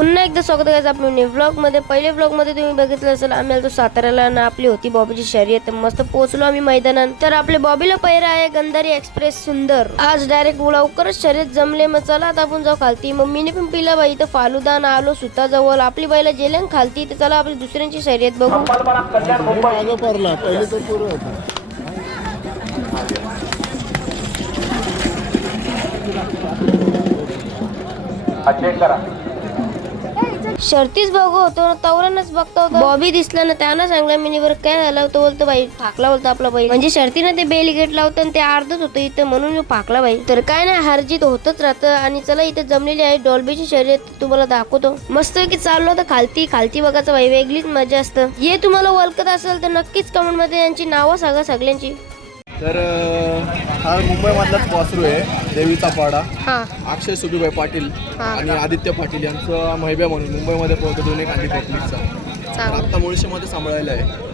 पुन्हा एकदा स्वागत आहे आपल्या व्लॉग मध्ये। पहिले व्लॉग मध्ये तुम्ही बघितलं असेल आम्ही आलो साताऱ्याला आणि आपली होती बॉबीची शर्यत। मस्त पोहोचलो आम्ही मैदानात, तर आपले बॉबीला पहिरा आहे गंधारी एक्सप्रेस सुंदर। आज डायरेक्ट लवकरच शर्यत जमले, मग चला आता आपण जाऊ खालती। मम्मीने पण पिला बाई इथं फालुदा ना आलो सुता जवळ आपली बाईला जेलन खालती, तर चला आपली दुसऱ्यांची शर्यत बघू। शर्तीच बघू होतो तवरानच बघता होता, बॉबी दिसला ना त्यानं सांगला मिनीवर काय झालं होतं, बोलतो बाई फाकला बोलतो आपला बाई, म्हणजे शर्तीनं ते बेल गेट लावतं आणि ते अर्धच होतं इथं म्हणून मी फाकला बाई। तर काय नाही हारजीत होतच राहतं। आणि चला इथे जमलेली आहे डॉल्बीची शर्यत तुम्हाला दाखवतो। मस्त की चाललो तर खालती खालती बघायचं बाई, वेगळीच मजा असतं। हे तुम्हाला ओळखत असेल तर नक्कीच कमेंट मध्ये यांची नावं सांगा सगळ्यांची। तर हा मुंबई मधलाच वासरू आहे देवीचा पाडा। हा अक्षय सुबीबाई पाटील आणि आदित्य पाटील यांचं महिब्या म्हणून मुंबईमध्ये पोहोचतो दोन्ही गांधी पब्लिकचा। आता मुळशीमध्ये सांभाळायला आहे।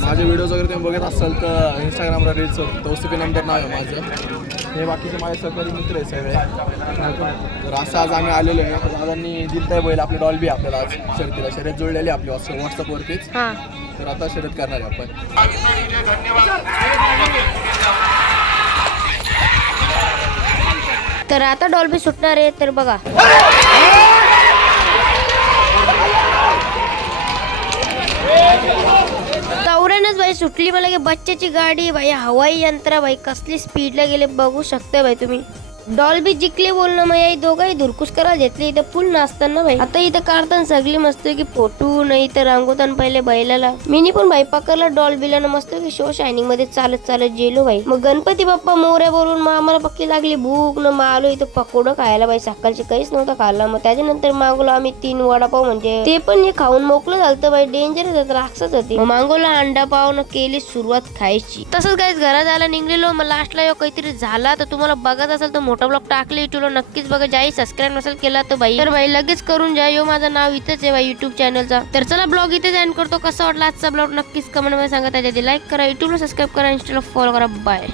माझे व्हिडिओज वगैरे तुम्ही बघत असाल तर इंस्टाग्रामला रील्स तौसिफी नंबर नाव आहे माझं। हे बाकीचे माझे सहकारी मित्र आहे सगळे। तर असं आज आम्ही आलेलो आहे, दादांनी दिलताय बैल आपली डॉल्बी आपल्याला आज शर्यतीला शर्यत जुळलेली आपली व्हॉट्सअपवरतीच। तर आता शर्यत करणार आहे आपण। तर आता डॉल्बी सुटणार आहे, तर बघा तवऱ्यानच बाई सुटली मला की बच्च्याची गाडी बाई, हवाई यंत्र बाई कसली स्पीडला गेले बघू शकता बाई तुम्ही। डॉल्बी जिंकले बोलणं मग या दोघाही धुरकुस करायला घेतली इथं फुल नाचताना बाई। आता इथं काढताना सगळी मस्त की फोटो नाही तर रांगोताना पहिले बैलाला मिनी पण बाई पकडला डॉल्बीला ना मस्त की शो शायनिंग मध्ये चालत चालत गेलो बाई। मग गणपती बाप्पा मोऱ्या बोलून मग आम्हाला पक्की लागली भूक ना, मग आलो इथं पकोडं खायला बाई, सकाळची काहीच नव्हतं खाल्ला। मग त्याच्यानंतर मागवलं आम्ही 3 वडापाव, म्हणजे ते पण हे खाऊन मोकळं झालं बाई, डेंजरस होतं राक्षस होती। मग मागवला अंडा पाव न केली सुरुवात खायची। तसंच काहीच घरात आला निघलेलो, मग लास्टला काहीतरी झाला तर तुम्हाला बघत असेल तर मोठा ब्लॉग टाकले युट्यूबला नक्कीच बघा। ज्याही सबस्क्राईब नसेल केला तर बाई लगेच करून जा। यो माझं नाव इथंच आहे बाई युट्यूब चॅनलचा। तर चला ब्लॉग इथेच एंड करतो। कसा वाटला आजचा ब्लॉग नक्कीच कमेंट मध्ये सांगा, त्याच्या लाईक करा, युट्यूबला सबस्क्राईब करा, इंस्टाला फॉलो करा। बाय।